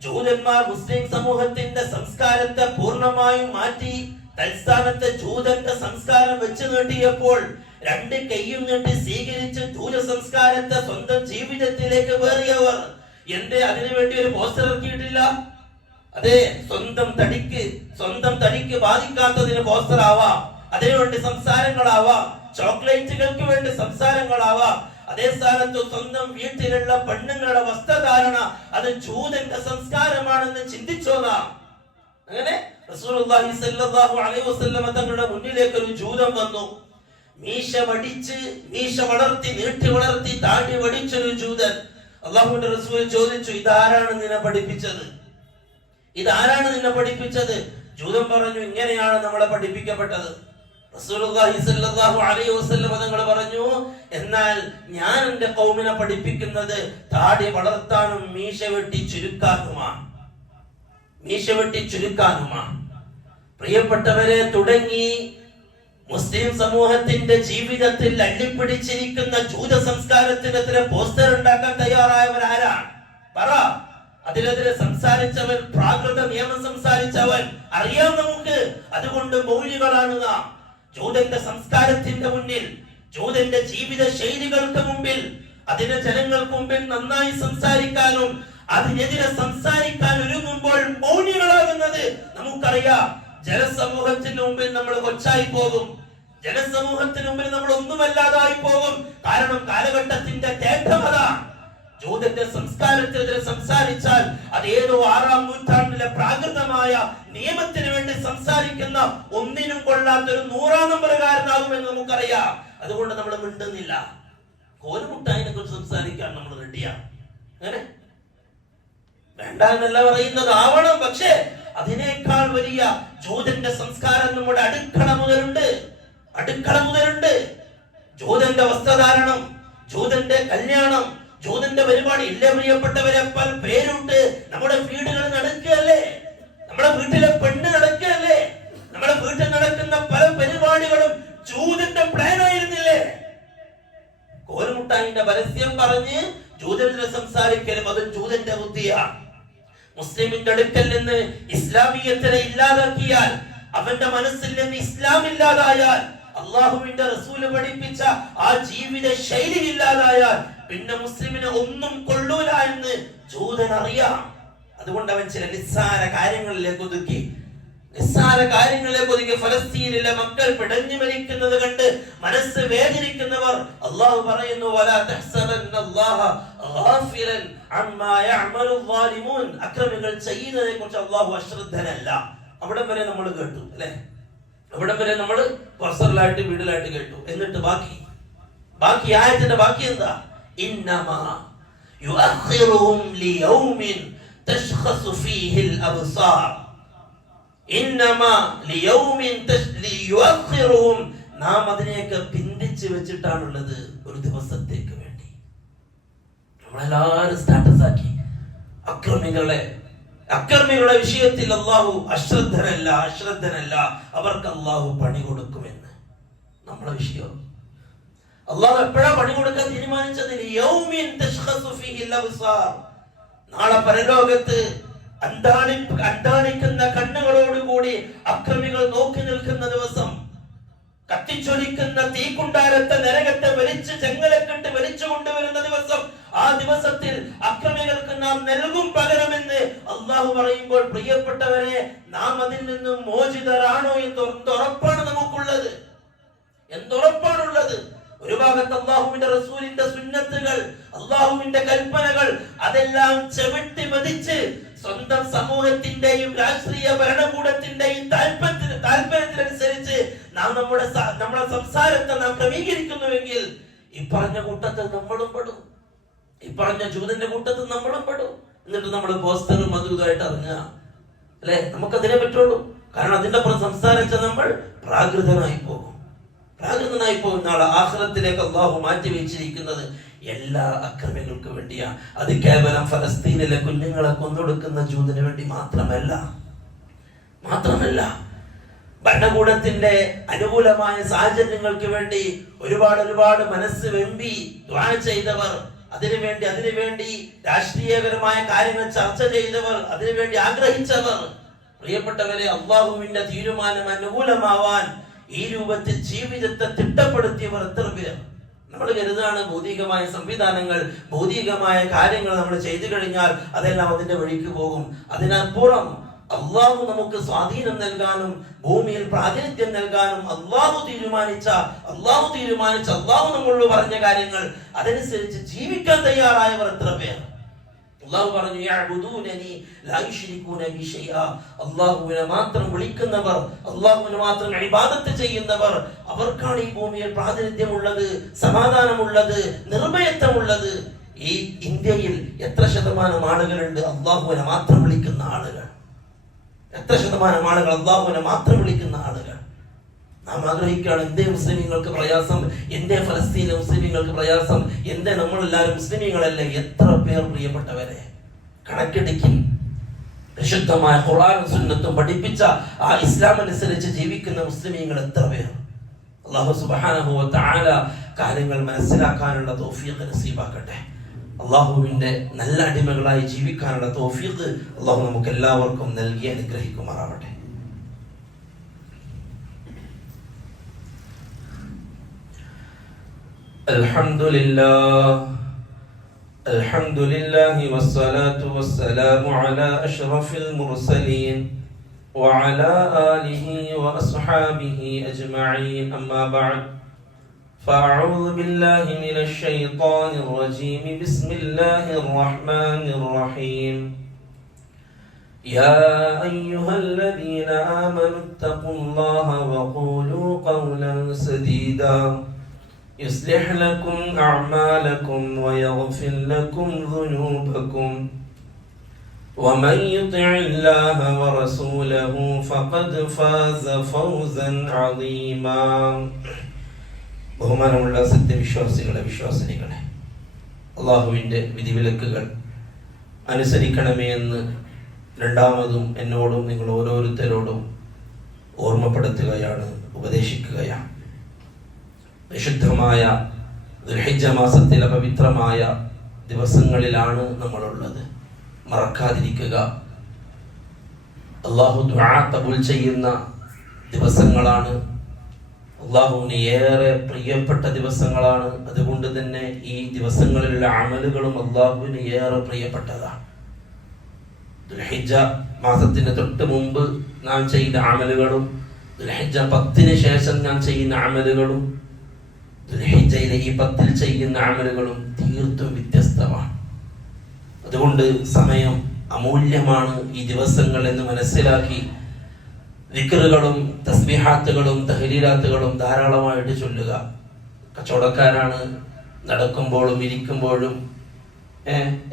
ജൂതന്മാർ മുസ്ലിം സമൂഹത്തിന്റെ സംസ്കാരത്തെ പൂർണ്ണമായും മാറ്റി തൽസ്ഥാനത്തെ ജൂതന്റെ സംസ്കാരം വെച്ച് നീട്ടിയപ്പോൾ രണ്ട് കൈയും നീട്ടി സ്വീകരിച്ച് ജൂത സംസ്കാരത്തെ സ്വന്തം ജീവിതത്തിലേക്ക് വേറിയവർ എന്തേ അതിനുവേണ്ടി ഒരു പോസ്റ്റർ ഇറക്കിയിട്ടില്ല? അതെ, സ്വന്തം തടിക്ക് ബാധിക്കാത്തതിന് പോസ്റ്റർ ആവാം, അതിനുവേണ്ടി സംസാരങ്ങളാവാം, ചോക്ലേറ്റുകൾക്ക് വേണ്ടി സംസാരങ്ങളാവാം. അതേ സ്ഥാനത്ത് സ്വന്തം വീട്ടിലുള്ള പെണ്ണുങ്ങളുടെ വസ്ത്രധാരണ അത് ജൂതന്റെ സംസ്കാരമാണെന്ന് ചിന്തിച്ചോതാം. അങ്ങനെ റസൂലുള്ളാഹി സ്വല്ലല്ലാഹു അലൈഹി വസല്ലം തങ്ങളുടെ മുന്നിലേക്ക് ഒരു ജൂതൻ വന്നു. മീശ വളർത്തി നീട്ടി വളർത്തി താടി വടിച്ചൊരു ജൂതൻ. അല്ലാഹുവിന്റെ റസൂൽ ചോദിച്ചു, ഇതാരാണ് നിന്നെ പഠിപ്പിച്ചത്? ജൂതൻ പറഞ്ഞു, ഇങ്ങനെയാണ് നമ്മളെ പഠിപ്പിക്കപ്പെട്ടത്. റസൂലുള്ളാഹി സ്വല്ലല്ലാഹു അലൈഹി വസല്ലം തങ്ങൾ പറഞ്ഞു, എന്നാൽ ഞാൻ എൻ്റെ ഖൗമിനെ പഠിപ്പിക്കുന്നത് താടി വളർത്താനും മീശ വെട്ടി ചുരുക്കാനുമാണ്. പ്രിയപ്പെട്ടവരെ, തുടങ്ങി മുസ്ലിം സമൂഹത്തിന്റെ ജീവിതത്തിൽ അള്ളിപ്പിടിച്ചിരിക്കുന്ന ജൂത സംസ്കാരത്തിനെതിരെ പോസ്റ്റർ ഉണ്ടാക്കാൻ തയ്യാറായവർ ആരാണ്? പറ. അതിനെതിരെ സംസാരിച്ചവൻ, പ്രാകൃത നിയമം സംസാരിച്ചവൻ അറിയാം നമുക്ക്. അതുകൊണ്ട് മൗലികളാണ് നാം. ജൂതന്റെ സംസ്കാരത്തിന്റെ മുന്നിൽ, ജൂതന്റെ ജീവിത ശൈലികൾക്ക് മുമ്പിൽ, അതിനെ ജനങ്ങൾക്ക് മുമ്പിൽ നന്നായി സംസാരിക്കാനും അതിനെതിരെ സംസാരിക്കാൻ ഒരുങ്ങുമ്പോൾ മൗനികളാകുന്നത് നമുക്കറിയാം. ജനസമൂഹത്തിന് മുമ്പിൽ നമ്മൾ കൊച്ചായി പോകും, ജനസമൂഹത്തിന് മുമ്പിൽ നമ്മൾ ഒന്നുമല്ലാതായി പോകും. കാരണം കാലഘട്ടത്തിന്റെ തേട്ടമത. ജൂതന്റെ സംസ്കാരത്തിനെതിരെ സംസാരിച്ചാൽ അത് ഏതോ 6-ാം നൂറ്റാണ്ടിലെ പ്രാകൃതമായ നിയമത്തിന് വേണ്ടി സംസാരിക്കുന്ന ഒന്നിനും കൊള്ളാത്തൊരു 100-ാം നമ്പറുകാരനാകുമെന്ന് നമുക്കറിയാം. അതുകൊണ്ട് നമ്മൾ മിണ്ടുന്നില്ല. കോലുമുട്ടായിനെ കുറിച്ച് സംസാരിക്കാൻ നമ്മൾ റെഡിയാണ്. അങ്ങനെ വേണ്ട എന്നല്ല പറയുന്നത്, ആവണം. പക്ഷേ അതിനേക്കാൾ വലിയ ജൂതന്റെ സംസ്കാരം നമ്മുടെ അടുക്കള മുതലുണ്ട്. ജൂതന്റെ വസ്ത്രധാരണം, ജൂതന്റെ കല്യാണം, ജൂതന്റെ പരിപാടി ഇല്ല. പ്രിയപ്പെട്ടവരെ, പല പേരുണ്ട്. നമ്മുടെ വീടുകൾ നടക്കുകയല്ലേ, നമ്മുടെ വീട്ടിലെ പെണ്ണ് നടക്കുകയല്ലേ, നമ്മുടെ വീട്ടിൽ നടക്കുന്ന പല പരിപാടികളും ജൂതന്റെ പ്ലാൻ ആയിരുന്നില്ലേ? കോലുമുട്ടായിന്റെ പരസ്യം പറഞ്ഞ് ജൂതന്റെ സംസാരിക്കലും അത് ജൂതന്റെ ബുദ്ധിയാണ്. മുസ്ലിമിന്റെ അടുക്കൽ നിന്ന് ഇസ്ലാമിയത്തിനെ ഇല്ലാതാക്കിയാൽ, അവന്റെ മനസ്സിൽ നിന്ന് ഇസ്ലാം ഇല്ലാതായാൽ, അള്ളാഹുവിന്റെ റസൂല് പഠിപ്പിച്ച ആ ജീവിത ശൈലി ഇല്ലാതായാൽ പിന്നെ മുസ്ലിമിനെ ഒന്നും കൊള്ളൂല എന്ന് ജൂതൻ അറിയാം. അതുകൊണ്ട് അവൻ ചില നിസ്സാര കാര്യങ്ങളിലേക്ക് ഒതുക്കി. ഫലസ്തീനിലെ മക്കൾ പിടഞ്ഞു മരിക്കുന്നത് കണ്ട് മനസ്സ് വേദനിക്കുന്നവർ, അള്ളാഹു പറയുന്നു, അക്രമികൾ ചെയ്യുന്നതിനെ കുറിച്ച് അള്ളാഹു അശ്രദ്ധനല്ല. അവിടെ വരെ നമ്മൾ കേട്ടു അല്ലെ? അവിടെ വരെ നമ്മൾ പേഴ്സണലായിട്ട് വീട്ടിലായിട്ട് കേട്ടു. എന്നിട്ട് ബാക്കി ആയത്തിന്റെ ബാക്കി എന്താ? ഇന്നമാ യുഅഖിറുഹും ലിയൗമിൻ തശ്ഖസു ഫീഹിൽ അബ്സാർ. ഇന്നമാ ലിയൗമിൻ ലിയുഅഖിറുഹും, നാം അതിനെയൊക്കെ പിന്തിച്ച് വെച്ചിട്ടാണുള്ളത് ഒരു ദിവസത്തേക്ക് വേണ്ടി. നമ്മളെല്ലാവരും സ്റ്റാറ്റസ് ആക്കി. അക്രമികളുടെ വിഷയത്തിൽ അള്ളാഹു അശ്രദ്ധനല്ല. അവർക്ക് അള്ളാഹു പണി കൊടുക്കുമെന്ന്. നമ്മളെ വിഷയം അള്ളാഹു എപ്പോഴാ പണി കൊടുക്കാൻ തീരുമാനിച്ചത്? നാളെ പരലോകത്ത് അന്താണിക്കുന്ന കണ്ണുകളോടുകൂടി അക്രമികൾ നോക്കി നിൽക്കുന്ന ദിവസം, കത്തിച്ചൊലിക്കുന്ന തീക്കുണ്ടാരത്തെ നരകത്തെ വലിച്ച് ചെങ്ങലക്കിട്ട് വലിച്ചു കൊണ്ടുവരുന്ന ദിവസം, ആ ദിവസത്തിൽ അക്രമികൾക്ക് നാം നൽകും പകരമെന്ന് അള്ളാഹു പറയുമ്പോൾ, പ്രിയപ്പെട്ടവരെ, നാം അതിൽ നിന്നും മോചിതരാണോ എന്ന് എന്തുറപ്പാണ് നമുക്കുള്ളത്? എന്തുറപ്പാണുള്ളത്? ഒരു ഭാഗത്ത് അല്ലാഹുവിന്റെ റസൂലിന്റെ സുന്നത്തുകൾ, അല്ലാഹുവിന്റെ കൽപ്പനകൾ, അതെല്ലാം ചവിട്ടി മതിച്ച് സ്വന്തം സമൂഹത്തിന്റെയും രാഷ്ട്രീയ ഭരണകൂടത്തിന്റെയും താല്പര്യത്തിനനുസരിച്ച് നാം നമ്മുടെ സംസാരത്തെ നാം ക്രമീകരിക്കുന്നുവെങ്കിൽ ഈ പറഞ്ഞ കൂട്ടത്തിൽ നമ്മളും പെടും, ഈ പറഞ്ഞ ജൂതന്റെ കൂട്ടത്തിൽ നമ്മളും പെടും. എന്നിട്ട് നമ്മൾ പോസ്റ്ററും അതും ഇതായിട്ട് ഇറങ്ങുക, അല്ലെ? നമുക്കതിനെ പറ്റുള്ളൂ. കാരണം അതിന്റെ അപ്പുറം സംസാരിച്ച നമ്മൾ പ്രാകൃതനായി പോകും. നാളെ ആഖിറത്തിലേക്ക് അല്ലാഹു മാറ്റി വെച്ചിരിക്കുന്നത് എല്ലാ അക്രമികൾക്ക് വേണ്ടിയാ. അത് കേവലം ഫലസ്തീനിലെ കുഞ്ഞുങ്ങളെ കൊന്നൊടുക്കുന്ന ജൂതിന് വേണ്ടി മാത്രമല്ല. ഭരണകൂടത്തിന്റെ അനുകൂലമായ സാഹചര്യങ്ങൾക്ക് വേണ്ടി ഒരുപാട് മനസ്സ് വെമ്പി ദുആ ചെയ്തവർ, അതിനുവേണ്ടി രാഷ്ട്രീയപരമായ കാര്യങ്ങൾ ചർച്ച ചെയ്തവർ, അതിനുവേണ്ടി ആഗ്രഹിച്ചവർ, പ്രിയപ്പെട്ടവരെ, അല്ലാഹുവിന്റെ തീരുമാനം അനുകൂലമാവാൻ ഈ രൂപത്തിൽ ജീവിതത്തെ തിട്ടപ്പെടുത്തിയവർ എത്ര പേർ? നമ്മൾ കരുതാണ് ഭൗതികമായ സംവിധാനങ്ങൾ, ഭൗതികമായ കാര്യങ്ങൾ നമ്മൾ ചെയ്തു കഴിഞ്ഞാൽ അതെല്ലാം അതിന്റെ വഴിക്ക് പോകും. അതിനപ്പുറം അള്ളാഹു നമുക്ക് സ്വാധീനം നൽകാനും ഭൂമിയിൽ പ്രാതിനിധ്യം നൽകാനും അള്ളാഹു തീരുമാനിച്ച അള്ളാഹു നമ്മളോട് പറഞ്ഞ കാര്യങ്ങൾ അതനുസരിച്ച് ജീവിക്കാൻ തയ്യാറായവർ എത്ര പേർ? അള്ളാഹു പറഞ്ഞു, യഅ്ബുദൂനനി ലാ യുശ്രികൂന ബി ശൈഅ. അള്ളാഹുവിനെ മാത്രം വിളിക്കുന്നവർ, അള്ളാഹുവിനെ മാത്രം ഇബാദത്ത് ചെയ്യുന്നവർ, അവർക്കാണ് ഈ ഭൂമിയിൽ പ്രാതിനിധ്യമുള്ളത്, സമാധാനമുള്ളത്, നിർഭയത്വമുള്ളത്. ഈ ഇന്ത്യയിൽ എത്ര ശതമാനം ആളുകളുണ്ട് അള്ളാഹുവിനെ മാത്രം വിളിക്കുന്ന ആളുകൾ? എത്ര ശതമാനം ആളുകൾ അള്ളാഹുവിനെ മാത്രം വിളിക്കുന്ന ആളുകൾ? നാം ആഗ്രഹിക്കുകയാണ് എന്തേ മുസ്ലിമീങ്ങൾക്ക് പ്രയാസം, എന്തേ ഫലസ്തീനിലെ മുസ്ലിമീങ്ങൾക്ക് പ്രയാസം, എന്തേ നമ്മളെല്ലാവരും മുസ്ലിമീങ്ങളല്ലേ? എത്ര പേർ പ്രിയപ്പെട്ടവരെ കണക്കെടുക്കിൻ. വിശുദ്ധമായ ഖുർആനും സുന്നത്തും പഠിപ്പിച്ച ആ ഇസ്ലാം അനുസരിച്ച് ജീവിക്കുന്ന മുസ്ലിമീങ്ങൾ എത്ര പേർ? അല്ലാഹു സുബ്ഹാനഹു വ തആല കാര്യങ്ങൾ മനസ്സിലാക്കാനുള്ള തൗഫീഖ് നസീബാക്കട്ടെ. അള്ളാഹുവിന്റെ നല്ല അടിമകളായി ജീവിക്കാനുള്ള തൗഫീഖ് അള്ളാഹു നമുക്ക് എല്ലാവർക്കും നൽകി അനുഗ്രഹിക്കുമാറാവട്ടെ. അൽഹംദുലില്ലാഹി വസ്സലാത്തു വസ്സലാമു അലാ അഷ്റഫിൽ മുർസലീൻ വഅലാ ആലിഹി വഅസ്ഹാബിഹി അജ്മഈൻ. അമ്മാ ബഅദ്. فأعوذ بالله من الشيطان الرجيم. بسم الله الرحمن الرحيم. يا أيها الذين آمنوا اتقوا الله وقولوا قولا سديدا يصلح لكم أعمالكم ويغفر لكم ذنوبكم ومن يطع الله ورسوله فقد فاز فوزا عظيما. ബഹുമാനമുള്ള സത്യവിശ്വാസികളെ, വിശ്വാസിനികളെ, അള്ളാഹുവിൻ്റെ വിധിവിലക്കുകൾ അനുസരിക്കണമേ എന്ന് രണ്ടാമതും എന്നോടും നിങ്ങൾ ഓരോരുത്തരോടും ഓർമ്മപ്പെടുത്തുകയാണ്, ഉപദേശിക്കുകയാണ്. വിശുദ്ധമായ ദുൽഹിജ്ജ മാസത്തിലെ പവിത്രമായ ദിവസങ്ങളിലാണ് നമ്മളുള്ളത്. മറക്കാതിരിക്കുക. അള്ളാഹു ദുആ ഖബൂൽ ചെയ്യുന്ന ദിവസങ്ങളാണ്, അള്ളാഹുവിന് ഏറെ പ്രിയപ്പെട്ട ദിവസങ്ങളാണ്. അതുകൊണ്ട് തന്നെ ഈ ദിവസങ്ങളിലുള്ള അമലുകളും അള്ളാഹുവിന് ഏറെ പ്രിയപ്പെട്ടതാണ്. ദുൽഹിജ്ജ മാസത്തിന് തൊട്ട് മുമ്പ് നാം ചെയ്ത അമലുകളും ദുൽഹിജ്ജ 10-ന് ശേഷം നാം ചെയ്യുന്ന അമലുകളും ദുൽഹിജ്ജയിലെ ഈ 10-ൽ ചെയ്യുന്ന അമലുകളും തീർത്തും വ്യത്യസ്തമാണ്. അതുകൊണ്ട് സമയം അമൂല്യമാണ്. ഈ ദിവസങ്ങൾ എന്ന് മനസ്സിലാക്കി ദിക്റുകളും തസ്ബീഹാത്തുകളും തഹ്ലീലാത്തുകളും ധാരാളമായിട്ട് ചൊല്ലുക. കച്ചവടക്കാരാണ്, നടക്കുമ്പോഴും ഇരിക്കുമ്പോഴും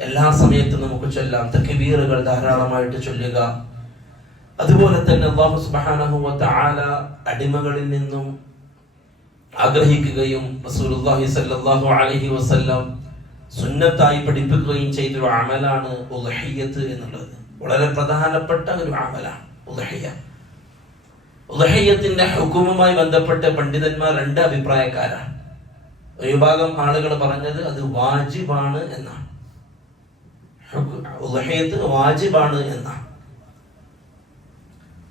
എല്ലാ സമയത്തും നമുക്ക് ചൊല്ലാം. തക്ബീറുകൾ ധാരാളമായിട്ട് ചൊല്ലുക. അതുപോലെ തന്നെ അല്ലാഹു സുബ്ഹാനഹു വ തആല അടിമകളിൽ നിന്നും ആഗ്രഹിക്കുകയും റസൂലുള്ളാഹി സ്വല്ലല്ലാഹു അലൈഹി വസല്ലം സുന്നത്തായി പഠിപ്പിക്കുകയും ചെയ്തൊരു അമലാണ് ഉദ്ഹിയ്യത്ത് എന്നുള്ളത്. വളരെ പ്രധാനപ്പെട്ട ഒരു അമലാണ് ഉദ്ഹിയ്യ. ഉദ്ഹിയ്യത്തിന്റെ ഹുക്മുമായി ബന്ധപ്പെട്ട് പണ്ഡിതന്മാർ 2 അഭിപ്രായക്കാരാണ്. ഒരു വിഭാഗം ആളുകൾ പറഞ്ഞത് അത് വാജിബാണ് എന്നാണ്. ഉദ്ഹിയ്യത്ത് വാജിബാണ് എന്നാണ്.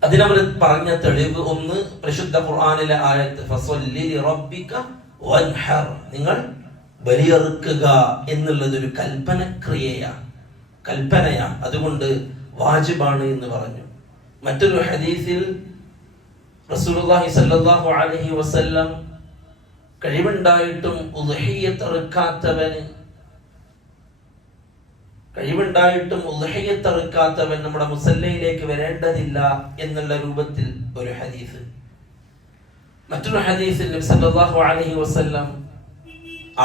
അതിനവർ പറഞ്ഞ തെളിവ് ഒന്ന് പരിശുദ്ധ ഖുർആനിലെ ആയത്ത് ഫസല്ലി ലിറബ്ബിക വൻഹർ, നിങ്ങൾ ബലിയറുക്കുക എന്നുള്ളത് ഒരു കൽപ്പനയാണ്. അതുകൊണ്ട് വാജിബാണ് എന്ന് പറഞ്ഞു. മറ്റൊരു ഹദീസിൽ റസൂലുള്ളാഹി സ്വല്ലല്ലാഹു അലൈഹി വസല്ലം കഴിവുണ്ടായിട്ടും ഉദ്ഹിയ്യത്ത് അറുക്കാത്തവൻ നമ്മുടെ മുസല്ലയിലേക്ക് വരേണ്ടതില്ല എന്നുള്ള രൂപത്തിൽ ഒരു ഹദീസ്. മറ്റൊരു ഹദീസിൽ നബി സല്ലല്ലാഹു അലൈഹി വസല്ലം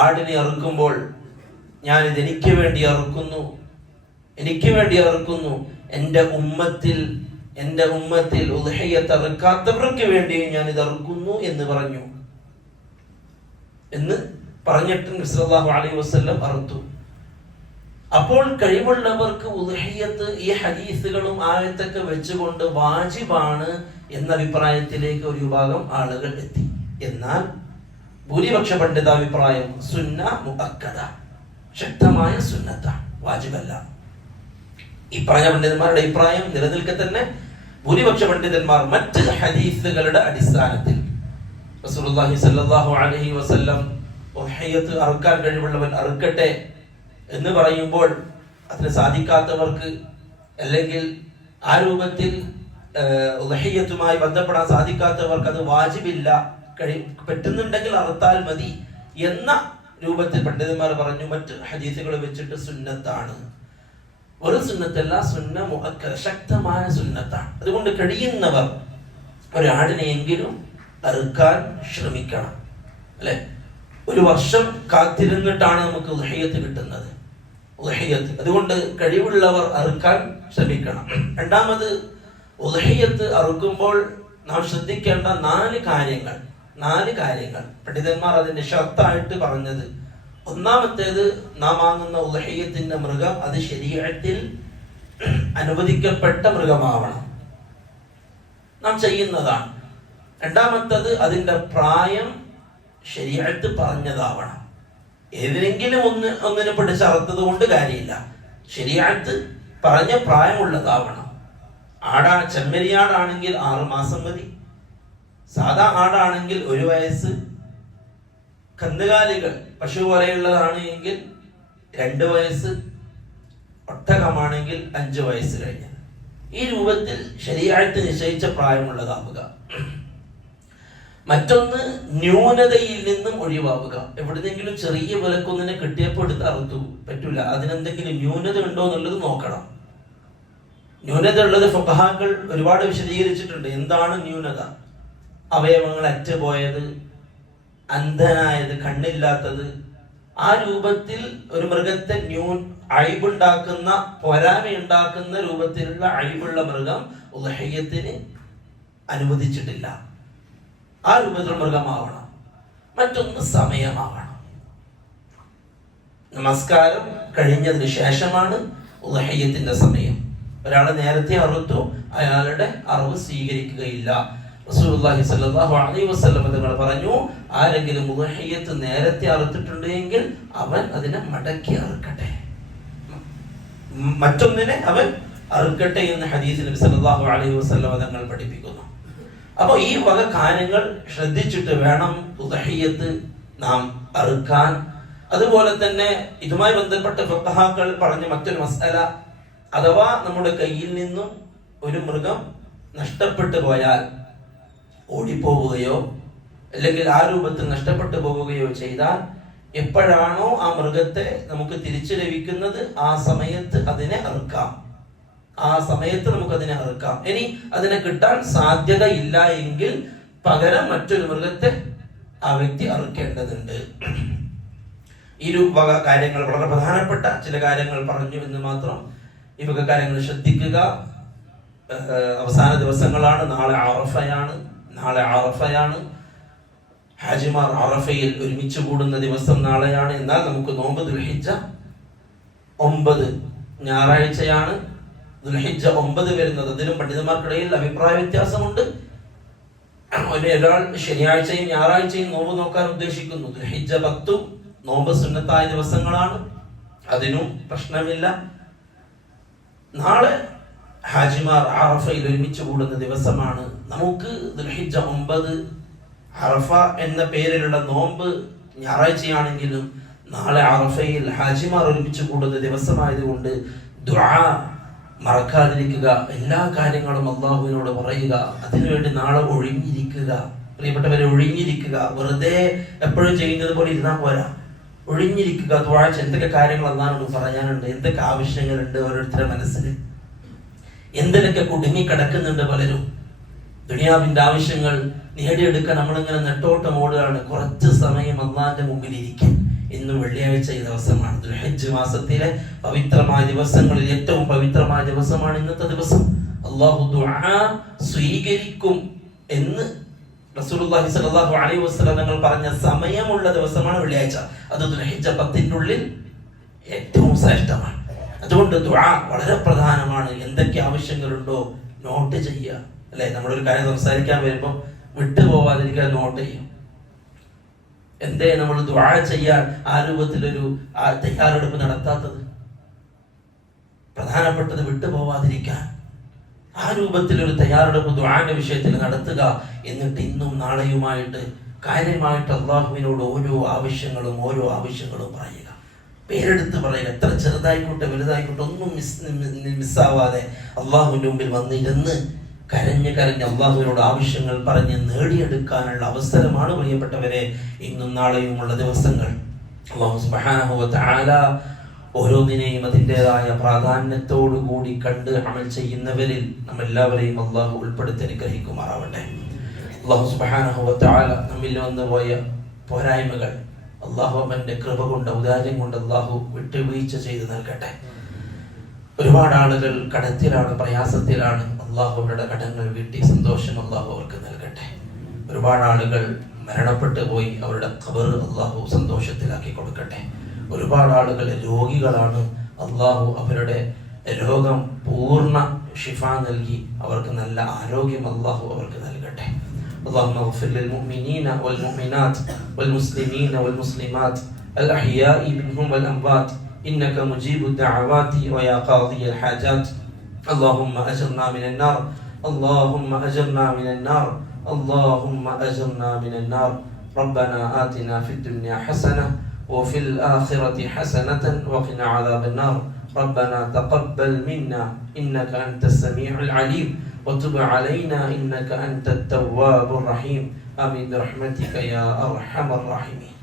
ആടിനെ അറുക്കുമ്പോൾ ഞാനിത് എനിക്ക് വേണ്ടി അറുക്കുന്നു, എൻ്റെ ഉമ്മത്തിൽ ഉദ്ഹിയ്യത്ത് അറുക്കാത്തവർക്ക് വേണ്ടി ഞാൻ ഇത് അറുക്കുന്നു എന്ന് പറഞ്ഞിട്ട് നബി സല്ലല്ലാഹു അലൈഹി വസല്ലം അറുത്തു. അപ്പോൾ കഴിവുള്ളവർക്ക് ഉദ്ഹിയ്യത്ത് ഈ ഹദീസുകളും ആയത്തൊക്കെ വെച്ചുകൊണ്ട് വാജിബാണ് എന്ന അഭിപ്രായത്തിലേക്ക് ഒരു വിഭാഗം ആളുകൾ എത്തി. എന്നാൽ ഭൂരിപക്ഷ പണ്ഡിതാഭിപ്രായം സുന്ന മുഅക്കദ, ശക്തമായ സുന്നത്താണ്, വാജിബല്ല. ഈ പറഞ്ഞ പണ്ഡിതന്മാരുടെ അഭിപ്രായം നിലനിൽക്കെ തന്നെ ഭൂരിപക്ഷ പണ്ഡിതന്മാർ മറ്റ് ഹദീസുകളുടെ അടിസ്ഥാനത്തിൽ റസൂലുള്ളാഹി സ്വല്ലല്ലാഹു അലൈഹി വസല്ലം ഉദ്ഹിയ്യത്ത് അറുക്കാൻ കഴിവുള്ളവൻ അറുക്കട്ടെ എന്ന് പറയുമ്പോൾ അതിന് സാധിക്കാത്തവർക്ക്, അല്ലെങ്കിൽ ആ രൂപത്തിൽ ഉദ്ഹിയ്യത്തുമായി ബന്ധപ്പെടാൻ സാധിക്കാത്തവർക്ക് അത് വാജിബില്ല, പറ്റുന്നുണ്ടെങ്കിൽ അറുത്താൽ മതി എന്ന രൂപത്തിൽ പണ്ഡിതന്മാർ പറഞ്ഞു. മറ്റ് ഹദീസുകൾ വെച്ചിട്ട് സുന്നത്താണ്, ഒരു സുന്നത്തല്ല, സുന്ന മുഅക്കദ, ശക്തമായ സുന്നത്താണ്. അതുകൊണ്ട് കഴിയുന്നവർ ഒരാടിനെയെങ്കിലും അറുക്കാൻ ശ്രമിക്കണം, അല്ലെ? ഒരു വർഷം കാത്തിരുന്നിട്ടാണ് നമുക്ക് ഉദ്ഹിയ്യത്ത് കിട്ടുന്നത്. അതുകൊണ്ട് കഴിവുള്ളവർ അറുക്കാൻ ശ്രമിക്കണം. രണ്ടാമത്, ഉദ്ഹിയ്യത്ത് അറുക്കുമ്പോൾ നാം ശ്രദ്ധിക്കേണ്ട നാല് കാര്യങ്ങൾ പണ്ഡിതന്മാർ അതിന്റെ ഷർത്തായിട്ട് പറഞ്ഞത്. ഒന്നാമത്തേത്, നാം വാങ്ങുന്ന ഉദ്ഹിയ്യത്തിന്റെ മൃഗം അത് ശരീഅത്തിൽ അനുവദിക്കപ്പെട്ട മൃഗമാവണം, നാം ചെയ്യുന്നതാണ്. രണ്ടാമത്തത്, അതിന്റെ പ്രായം ശരീഅത്ത് പറഞ്ഞതാവണം. ഏതിനെങ്കിലും ഒന്നിനെ പിടിച്ചറുത്തത് കൊണ്ട് കാര്യമില്ല, ശരീഅത്ത് പറഞ്ഞ പ്രായമുള്ളതാവണം. ചെമ്മരിയാടാണെങ്കിൽ 6 മാസം മതി, സാധാ ആടാണെങ്കിൽ 1 വയസ്സ്, കന്നുകാലികൾ പശു പോലെയുള്ളതാണ് എങ്കിൽ 2 വയസ്സ്, ഒട്ടകമാണെങ്കിൽ 5 വയസ്സ് കഴിഞ്ഞത്. ഈ രൂപത്തിൽ ശരീഅത്ത് നിശ്ചയിച്ച പ്രായമുള്ളതാവുക. മറ്റൊന്ന്, ന്യൂനതയിൽ നിന്നും ഒഴിവാവുക. എവിടെന്നെങ്കിലും ചെറിയ വിലക്കൊന്നിനെ കിട്ടിയപ്പോൾ എടുത്ത് അറുത്തു പറ്റൂല, അതിനെന്തെങ്കിലും ന്യൂനത ഉണ്ടോ എന്നുള്ളത് നോക്കണം. ന്യൂനത ഉള്ളത് ഫുഖഹാക്കൾ ഒരുപാട് വിശദീകരിച്ചിട്ടുണ്ട്. എന്താണ് ന്യൂനത? അവയവങ്ങൾ അറ്റുപോയത്, അന്ധനായത്, കണ്ണില്ലാത്തത്, ആ രൂപത്തിൽ ഒരു മൃഗത്തെ അഴിവുണ്ടാക്കുന്ന, പോരായ്മയുണ്ടാക്കുന്ന രൂപത്തിലുള്ള അഴിവുള്ള മൃഗം ഉദ്ഹിയ്യത്തിന് അനുവദിച്ചിട്ടില്ല. ആ രൂപത്തിലുള്ള മൃഗമാവണം. മറ്റൊന്ന്, സമയമാവണം. നമസ്കാരം കഴിഞ്ഞതിന് ശേഷമാണ് ഉദ്ഹിയ്യത്തിന്റെ സമയം. ഒരാൾ നേരത്തെ അറുത്തു, അയാളുടെ അറിവ് സ്വീകരിക്കുകയില്ല. റസൂലുള്ളാഹി സ്വല്ലല്ലാഹു അലൈഹി വസല്ലം തങ്ങൾ പറഞ്ഞു, ആരെങ്കിലും ഉദ്ഹിയ്യത്ത് നേരത്തെ അറുത്തിട്ടുണ്ട് എങ്കിൽ അവൻ അതിനെ മടക്കി അറുക്കട്ടെ, മറ്റൊന്നിനെ അവൻ അറുക്കട്ടെ എന്ന് ഹദീസിൽ നബി സല്ലല്ലാഹു അലൈഹി വസല്ലം തങ്ങൾ പഠിപ്പിക്കുന്നു. അപ്പോൾ ഈ വക കാര്യങ്ങൾ ശ്രദ്ധിച്ചിട്ട് വേണം ഉദ്ഹിയ്യത്ത് നാം അറുക്കാൻ. അതുപോലെ തന്നെ ഇതുമായി ബന്ധപ്പെട്ട ഫുഖഹാക്കൾ പറഞ്ഞ മറ്റൊരു മസ്അല, അഥവാ നമ്മുടെ കയ്യിൽ നിന്നും ഒരു മൃഗം നഷ്ടപ്പെട്ടു പോയാൽ, ഓടിപ്പോവുകയോ അല്ലെങ്കിൽ ആ രൂപത്തിൽ നഷ്ടപ്പെട്ടു പോവുകയോ ചെയ്താൽ, എപ്പോഴാണോ ആ മൃഗത്തെ നമുക്ക് തിരിച്ചു ലഭിക്കുന്നത് ആ സമയത്ത് അതിനെ അറുക്കാം. ഇനി അതിനെ കിട്ടാൻ സാധ്യത ഇല്ല എങ്കിൽ പകരം മറ്റൊരു മൃഗത്തെ ആ വ്യക്തി അറുക്കേണ്ടതുണ്ട്. ഈ വക കാര്യങ്ങൾ വളരെ പ്രധാനപ്പെട്ട ചില കാര്യങ്ങൾ പറഞ്ഞു എന്ന് മാത്രം. ഈ വക കാര്യങ്ങൾ ശ്രദ്ധിക്കുക. അവസാന ദിവസങ്ങളാണ്, നാളെ അറഫയാണ്. ഹാജിമാർ അറഫയിൽ ഒരുമിച്ച് കൂടുന്ന ദിവസം നാളെയാണ്. എന്നാൽ നമുക്ക് നോമ്പ് ദുൽഹിജ്ജ 9 ഞായറാഴ്ചയാണ്. ദുൽഹിജ്ജ 9 വരുന്നത്, അതിലും പണ്ഡിതന്മാർക്കിടയിൽ അഭിപ്രായ വ്യത്യാസമുണ്ട്. ഒരാൾ ശനിയാഴ്ചയും ഞായറാഴ്ചയും നോമ്പ് നോക്കാൻ ഉദ്ദേശിക്കുന്നു. ദുൽഹിജ്ജ 10 നോമ്പ് സുന്നത്തായ ദിവസങ്ങളാണ്, അതിനും പ്രശ്നമില്ല. നാളെ ഹാജിമാർ അറഫയിൽ ഒരുമിച്ച് കൂടുന്ന ദിവസമാണ്. നമുക്ക് ദുൽഹിജ്ജ 9 അറഫ എന്ന പേരിലുള്ള നോമ്പ് ഞായറാഴ്ചയാണെങ്കിലും നാളെ അറഫയിൽ ഹാജിമാർ ഒരുമിച്ച് കൂടുന്ന ദിവസമായതുകൊണ്ട് ദുആ മറക്കാതിരിക്കുക. എല്ലാ കാര്യങ്ങളും അല്ലാഹുവിനോട് പറയുക. അതിനുവേണ്ടി നാളെ ഒഴിഞ്ഞിരിക്കുക. പ്രിയപ്പെട്ടവരെ, ഒഴിഞ്ഞിരിക്കുക. വെറുതെ എപ്പോഴും ചെയ്യുന്നത് പോലെ ഇരുന്നാൽ പോരാ. ഒഴിഞ്ഞിരിക്കുക, ദുആ ചെയ്യുക. എന്തൊക്കെ കാര്യങ്ങൾ അല്ലാഹുവിനോട് പറയാനുണ്ട്, എന്തൊക്കെ ആവശ്യങ്ങളുണ്ട് ഓരോരുത്തരുടെ മനസ്സിൽ, എന്തിനൊക്കെ കുടുങ്ങി കിടക്കുന്നുണ്ട് പലരും. ദുനിയാവിന്റെ ആവശ്യങ്ങൾ നേടിയെടുക്കാൻ നമ്മളിങ്ങനെ നെട്ടോട്ടം ഓടുകയാണ്. കുറച്ച് സമയം അല്ലാഹുവിന്റെ മുമ്പിൽ ഇരിക്കാൻ. ഇന്നും വെള്ളിയാഴ്ച ഈ ദിവസമാണ്, ദുൽഹിജ്ജ് മാസത്തിലെ പവിത്രമായ ദിവസങ്ങളിൽ ഏറ്റവും പവിത്രമായ ദിവസമാണ് ഇന്നത്തെ ദിവസം. അല്ലാഹു ദുആ സ്വീകരിക്കും എന്ന് റസൂലുള്ളാഹി സ്വല്ലല്ലാഹു അലൈഹി വസല്ലം തങ്ങൾ പറഞ്ഞ സമയമുള്ള ദിവസമാണ് വെള്ളിയാഴ്ച. അത് ദുൽഹിജ്ജ 10 ഉള്ളിൽ ഏറ്റവും ശ്രേഷ്ഠമാണ്. അതുകൊണ്ട് ദുആ വളരെ പ്രധാനമാണ്. എന്തൊക്കെ ആവശ്യങ്ങളുണ്ടോ നോട്ട് ചെയ്യുക, അല്ലെ? നമ്മളൊരു കാര്യം സംസാരിക്കാൻ വരുമ്പോൾ വിട്ടുപോവാതിരിക്കാൻ നോട്ട് ചെയ്യും. എന്തേ നമ്മൾ ദുആ ചെയ്യാൻ ആ രൂപത്തിലൊരു തയ്യാറെടുപ്പ് നടത്താത്തത്? പ്രധാനപ്പെട്ടത് വിട്ടുപോവാതിരിക്കാൻ ആ രൂപത്തിലൊരു തയ്യാറെടുപ്പ് ദുആന്റെ വിഷയത്തിൽ നടത്തുക. എന്നിട്ട് ഇന്നും നാളെയുമായിട്ട് കാര്യമായിട്ട് അള്ളാഹുവിനോട് ഓരോ ആവശ്യങ്ങളും പറയുക. പേരെടുത്ത് പറയുക. എത്ര ചെറുതായിക്കോട്ടെ വലുതായിക്കോട്ടെ ഒന്നും മിസ്സാവാതെ അള്ളാഹുവിന്റെ മുമ്പിൽ വന്നിരുന്ന് കരഞ്ഞ് അള്ളാഹുവിനോട് ആവശ്യങ്ങൾ പറഞ്ഞ് നേടിയെടുക്കാനുള്ള അവസരമാണ് പ്രിയപ്പെട്ടവരെ ഇന്നും നാളെയുമുള്ള ദിവസങ്ങൾ. അല്ലാഹു സുബ്ഹാനഹു വ തആല ഓരോന്നിനെയും അതിൻ്റെതായ പ്രാധാന്യത്തോടു കൂടി കണ്ട് അമൽ ചെയ്യുന്നവരിൽ നമ്മെല്ലാവരെയും അള്ളാഹു ഉൾപ്പെടുത്തി അനുഗ്രഹിക്കുമാറാവട്ടെ. അല്ലാഹു സുബ്ഹാനഹു വ തആല നമ്മിൽ വന്നു പോയ പോരായ്മകൾ അള്ളാഹു അവന്റെ കൃപ കൊണ്ട് ഔദാര്യം കൊണ്ട് അള്ളാഹു വിട്ടുവീഴ്ച ചെയ്ത് നൽകട്ടെ. ഒരുപാട് ആളുകൾ കടത്തിലാണ്, പ്രയാസത്തിലാണ്. അള്ളാഹു അവരുടെ കടങ്ങൾ വീട്ടി സന്തോഷം അള്ളാഹു അവർക്ക് നൽകട്ടെ. ഒരുപാട് ആളുകൾ മരണപ്പെട്ടു പോയി, അവരുടെ ഖബർ അള്ളാഹു സന്തോഷത്തിലാക്കി കൊടുക്കട്ടെ. ഒരുപാട് ആളുകൾ രോഗികളാണ്. അള്ളാഹു അവരുടെ രോഗം പൂർണ്ണ ഷിഫ നൽകി അവർക്ക് നല്ല ആരോഗ്യം അള്ളാഹു അവർക്ക് നൽകട്ടെ. اللهم اغفر للمؤمنين والمؤمنات والمسلمين والمسلمات الأحياء منهم والأموات إنك مجيب الدعوات ويا قاضي الحاجات. اللهم أجرنا من النار، اللهم أجرنا من النار، اللهم أجرنا من النار. ربنا آتنا في الدنيا حسنة وفي الآخرة حسنة وقنا عذاب النار. ربنا تقبل منا إنك أنت السميع العليم وتب علينا إنك أنت التواب الرحيم. آمين برحمتك يا أرحم الراحمين.